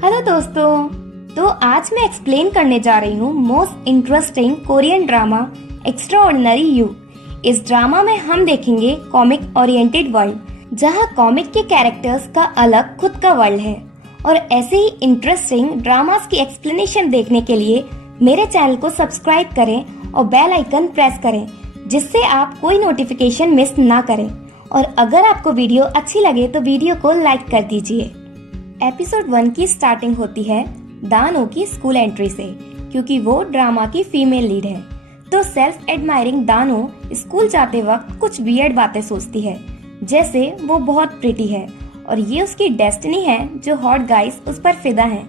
Hello दोस्तों, तो आज मैं एक्सप्लेन करने जा रही हूँ most interesting Korean drama extraordinary you. इस ड्रामा में हम देखेंगे कॉमिक ओरिएंटेड वर्ल्ड, जहाँ कॉमिक के कैरेक्टर्स का अलग खुद का वर्ल्ड है। और ऐसे ही इंटरेस्टिंग ड्रामास की एक्सप्लेनेशन देखने के लिए मेरे चैनल को सब्सक्राइब करें और बेल आइकन प्रेस करें, जिससे आप कोई नोटिफिकेशन मिस ना करें। और अगर आपको वीडियो अच्छी लगे तो वीडियो को लाइक कर दीजिए। एपिसोड 1 की स्टार्टिंग होती है दानो की स्कूल एंट्री से, क्योंकि वो ड्रामा की फीमेल लीड है। तो सेल्फ एडमायरिंग दानो स्कूल जाते वक्त कुछ वियर्ड बातें सोचती है, जैसे वो बहुत प्रिटी है और ये उसकी डेस्टिनी है जो हॉट गाइस उस पर फिदा हैं।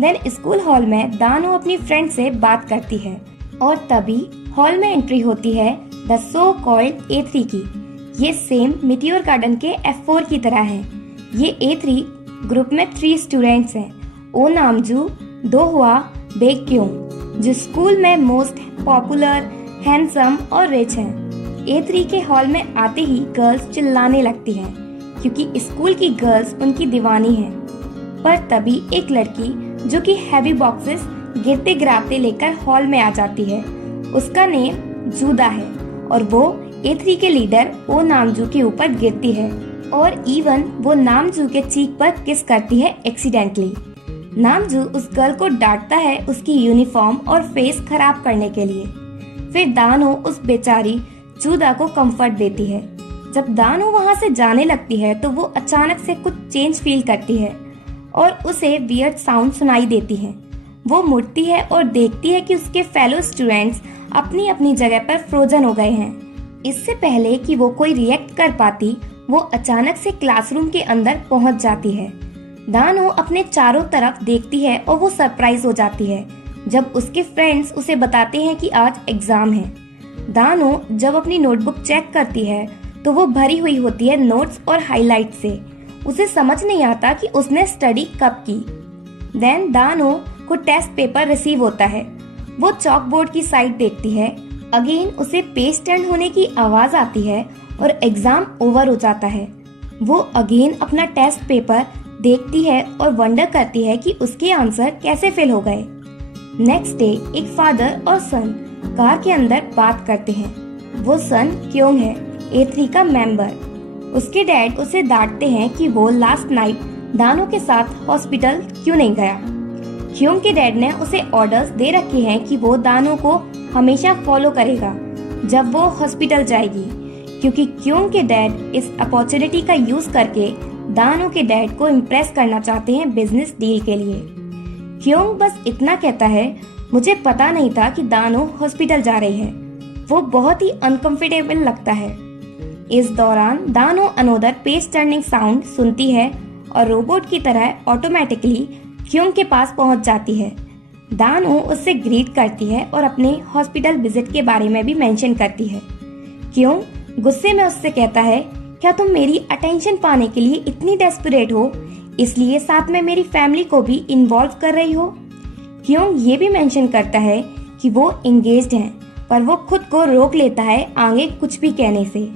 देन स्कूल हॉल में दानो अपनी फ्रेंड से बात करती है और तभी हॉल में एंट्री होती है द सो कॉल्ड A3 की। ये सेम मिटियोर गार्डन के F4 की तरह है। ये A3 ग्रुप में 3 स्टूडेंट्स हैं, ओ नामजू, दो हुआ, बेक्योंग, जो स्कूल में मोस्ट पॉपुलर, हैंडसम और रिच हैं। A3 के हॉल में आते ही गर्ल्स चिल्लाने लगती हैं, क्योंकि स्कूल की गर्ल्स उनकी दीवानी हैं। पर तभी एक लड़की जो कि हैवी बॉक्सेस गिरते गिराते लेकर हॉल में आ जाती है। उसका नेम जूदा है और वो A3 के लीडर ओ नामजू के ऊपर गिरती है और इवन वो नामजू के चीक पर किस करती है एक्सीडेंटली। नामजू उस गर्ल को डांटता है उसकी यूनिफॉर्म और फेस खराब करने के लिए। फिर दानो उस बेचारी जूदा को कंफर्ट देती है। जब दानो वहाँ से जाने लगती है तो वो अचानक से कुछ चेंज फील करती है और उसे वियर्ड साउंड सुनाई देती है। वो मुड़ती है और देखती है कि उसके फेलो स्टूडेंट्स अपनी अपनी जगह पर फ्रोजन हो गए हैं। इससे पहले कि वो कोई रिएक्ट कर पाती, वो अचानक से क्लासरूम के अंदर पहुंच जाती है। दानो अपने चारों तरफ देखती है और वो सरप्राइज हो जाती है जब उसके फ्रेंड्स उसे बताते हैं कि आज एग्जाम है। दानो जब अपनी नोटबुक चेक करती है तो वो भरी हुई होती है नोट्स और हाईलाइट से। उसे समझ नहीं आता कि उसने स्टडी कब की। देन दानो को टेस्ट पेपर रिसीव होता है। वो चॉक बोर्ड की साइड देखती है। अगेन उसे पेज टर्न होने की आवाज आती है और एग्जाम ओवर हो जाता है। वो अगेन अपना टेस्ट पेपर देखती है और वंडर करती है कि उसके आंसर कैसे फेल हो गए। नेक्स्ट डे एक फादर और सन कार के अंदर बात करते हैं। वो सन क्योंग है, A3 का मेंबर। उसके डैड उसे डांटते हैं कि वो लास्ट नाइट दानो के साथ हॉस्पिटल क्यों नहीं गया। क्योंग के डैड ने उसे ऑर्डर्स दे रखे हैं कि वो दानो को हमेशा फॉलो करेगा जब वो हॉस्पिटल जाएगी, क्योंकि क्योंग के डैड इस अपॉर्चुनिटी का यूज करके दानो के डैड को इम्प्रेस करना चाहते हैं बिजनेस डील के लिए। क्योंग बस इतना कहता है, मुझे पता नहीं था कि दानो हॉस्पिटल जा रही है। वो बहुत ही अनकंफर्टेबल लगता है। इस दौरान दानो अनोदर पेज टर्निंग साउंड सुनती है और रोबोट की तरह ऑटोमेटिकली क्योंग के पास पहुंच जाती है। दानो उससे ग्रीट करती है और अपने हॉस्पिटल विजिट के बारे में भी मेंशन करती है। क्योंग गुस्से में उससे कहता है, क्या तुम मेरी अटेंशन पाने के लिए इतनी डेस्परेट हो, इसलिए साथ में मेरी फैमिली को भी इन्वॉल्व कर रही हो। क्योंग ये भी मेंशन करता है कि वो एंगेज्ड हैं, पर वो खुद को रोक लेता है आगे कुछ भी कहने से।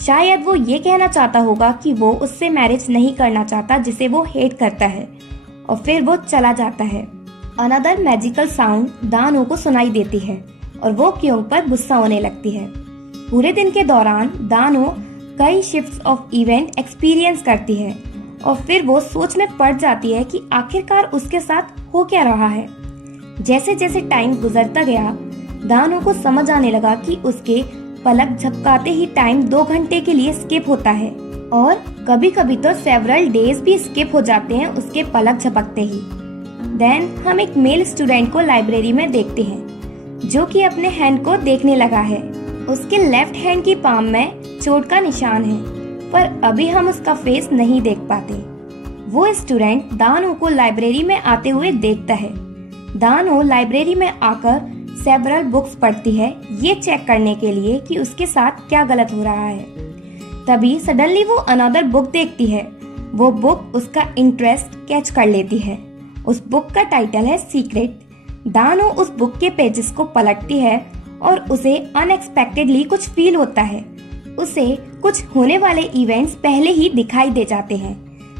शायद वो ये कहना चाहता होगा कि वो उससे मैरिज नहीं करना चाहता जिसे वो हेट करता है, और फिर वो चला जाता है। अनदर मैजिकल साउंड दानो को सुनाई देती है और वो क्योंग पर गुस्सा होने लगती है। पूरे दिन के दौरान दानो कई शिफ्ट्स ऑफ इवेंट एक्सपीरियंस करती है और फिर वो सोच में पड़ जाती है कि आखिरकार उसके साथ हो क्या रहा है। जैसे जैसे टाइम गुजरता गया, दानो को समझ आने लगा कि उसके पलक झपकाते ही टाइम 2 घंटे के लिए स्किप होता है और कभी कभी तो सेवरल डेज भी स्किप हो जाते हैं उसके पलक झपकते ही। देन हम एक मेल स्टूडेंट को लाइब्रेरी में देखते हैं, जो कि अपने हैंड को देखने लगा है। उसके लेफ्ट हैंड की पाम में चोट का निशान है, पर अभी हम उसका फेस नहीं देख पाते। वो स्टूडेंट दानो को लाइब्रेरी में आते हुए देखता है। दानो लाइब्रेरी में आकर सेवरल बुक्स पढ़ती है, ये चेक करने के लिए कि उसके साथ क्या गलत हो रहा है। तभी सडनली वो अनदर बुक देखती है। वो बुक उसका इंटरेस्ट कैच कर लेती है। उस बुक का टाइटल है सीक्रेट। दानो उस बुक के पेजेस को पलटती है और उसे अनएक्सपेक्टेडली कुछ फील होता है। उसे कुछ होने वाले इवेंट्स पहले ही दिखाई दे जाते हैं,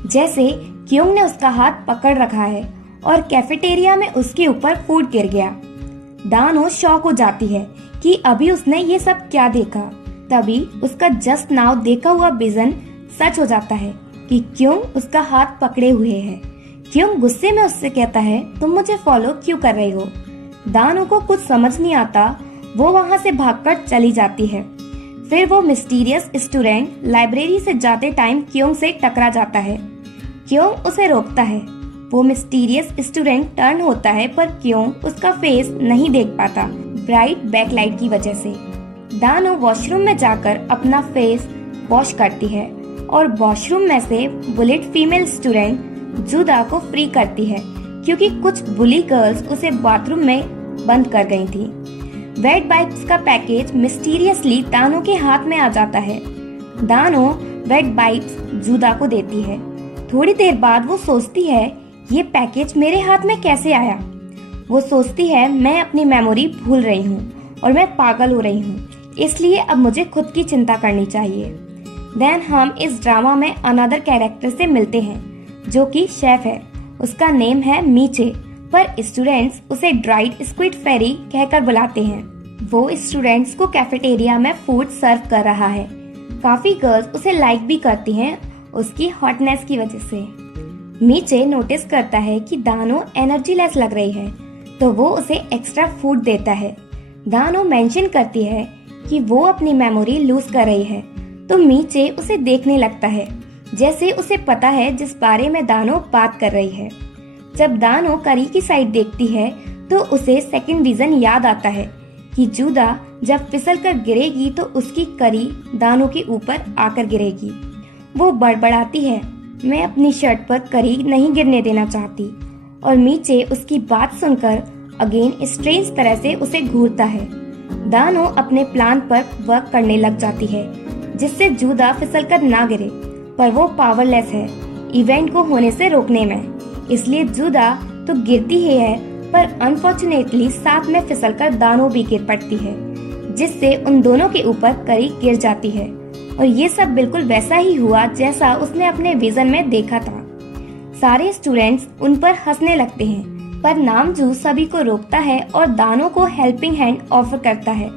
जैसे क्योंग ने उसका हाथ पकड़ रखा है और कैफेटेरिया में उसके ऊपर फूड गिर गया। दानो शॉक हो जाती है कि अभी उसने ये सब क्या देखा। तभी उसका जस्ट नाउ देखा हुआ विजन सच हो जाता है कि क्योंग उसका हाथ पकड़े हुए है। क्योंग गुस्से में उससे कहता है, तुम मुझे फॉलो क्यों कर रही हो। दानो को कुछ समझ नहीं आता, वो वहाँ से भागकर चली जाती है। फिर वो मिस्टीरियस स्टूडेंट लाइब्रेरी से जाते टाइम क्योंग से टकरा जाता है। क्योंग उसे रोकता है। वो मिस्टीरियस स्टूडेंट टर्न होता है पर क्योंग उसका फेस नहीं देख पाता ब्राइट बैकलाइट की वजह से। दानो वॉशरूम में जाकर अपना फेस वॉश करती है और वॉशरूम में से बुलेट फीमेल स्टूडेंट जुदा को फ्री करती है क्योंकि कुछ बुली गर्ल्स उसे बाथरूम में बंद कर गई थी। वेट वाइप्स का पैकेज मिस्टीरियसली दानो के हाथ में आ जाता है। दानो वेट वाइप्स जुदा को देती है। थोड़ी देर बाद वो सोचती है, ये पैकेज मेरे हाथ में कैसे आया। वो सोचती है, मैं अपनी मेमोरी भूल रही हूँ और मैं पागल हो रही हूँ, इसलिए अब मुझे खुद की चिंता करनी चाहिए। देन हम इस ड्रामा में अनदर कैरेक्टर से मिलते हैं जो कि शेफ है। उसका नेम है मीचे, पर स्टूडेंट्स उसे ड्राइड स्क्विड फेरी कहकर बुलाते हैं। वो स्टूडेंट्स को कैफेटेरिया में फूड सर्व कर रहा है। काफी गर्ल्स उसे लाइक भी करती हैं उसकी हॉटनेस की वजह से। मीचे नोटिस करता है कि दानो एनर्जी लेस लग रही है, तो वो उसे एक्स्ट्रा फूड देता है। दानो मेंशन करती है कि वो अपनी मेमोरी लूज कर रही है, तो मीचे उसे देखने लगता है जैसे उसे पता है जिस बारे में दानो बात कर रही है। जब दानो करी की साइड देखती है तो उसे सेकंड विजन याद आता है कि जुदा जब फिसल कर गिरेगी तो उसकी करी दानो के ऊपर आकर गिरेगी। वो बड़बड़ाती है, मैं अपनी शर्ट पर करी नहीं गिरने देना चाहती, और मीचे उसकी बात सुनकर अगेन स्ट्रेंज तरह से उसे घूरता है। दानो अपने प्लान पर वर्क करने लग जाती है जिससे जुदा फिसलकर ना गिरे, पर वो पावरलेस है इवेंट को होने से रोकने में। इसलिए जुदा तो गिरती ही है, पर अनफॉर्चुनेटली साथ में फिसलकर दानो भी गिर पड़ती है, जिससे उन दोनों के ऊपर करी गिर जाती है। और ये सब बिल्कुल वैसा ही हुआ जैसा उसने अपने विजन में देखा था। सारे स्टूडेंट्स उन पर हंसने लगते हैं, पर नामजू सभी को रोकता है और दानो को हेल्पिंग हैंड ऑफर करता है।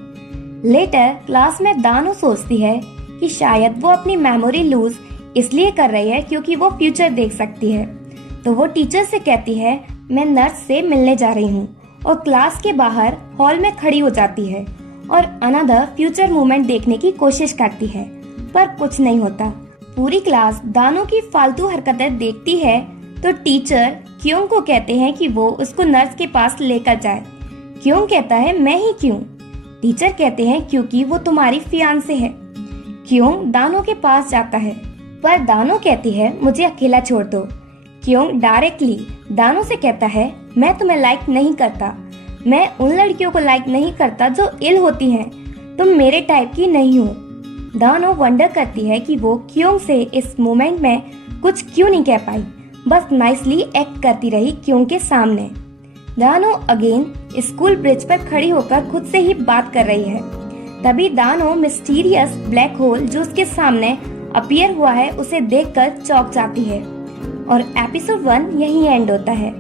लेटर क्लास में दानो सोचती है कि शायद वो अपनी मेमोरी लूज इसलिए कर रही है क्योंकि वो फ्यूचर देख सकती है। तो वो टीचर से कहती है, मैं नर्स से मिलने जा रही हूँ, और क्लास के बाहर हॉल में खड़ी हो जाती है और अनदर फ्यूचर मूवमेंट देखने की कोशिश करती है, पर कुछ नहीं होता। पूरी क्लास दानो की फालतू हरकतें देखती है तो टीचर क्यों को कहते हैं कि वो उसको नर्स के पास लेकर जाए। क्यों कहता है, मैं ही क्यों। टीचर कहते हैं क्योंकि वो तुम्हारी फियांसे है। क्यों दानो के पास जाता है, पर दानो कहती है, मुझे अकेला छोड़ दो। क्यों डायरेक्टली दानो से कहता है, मैं तुम्हें लाइक नहीं करता, मैं उन लड़कियों को लाइक नहीं करता जो इल होती हैं, तुम मेरे टाइप की नहीं हो। दानो वंडर करती है कि वो क्यों से इस मोमेंट में कुछ क्यों नहीं कह पाई, बस नाइसली एक्ट करती रही क्यों के सामने। दानो अगेन स्कूल ब्रिज पर खड़ी होकर खुद से ही बात कर रही है। तभी दानो मिस्टीरियस ब्लैक होल जो उसके सामने अपीयर हुआ है उसे देखकर चौंक जाती है, और एपिसोड 1 यहीं एंड होता है।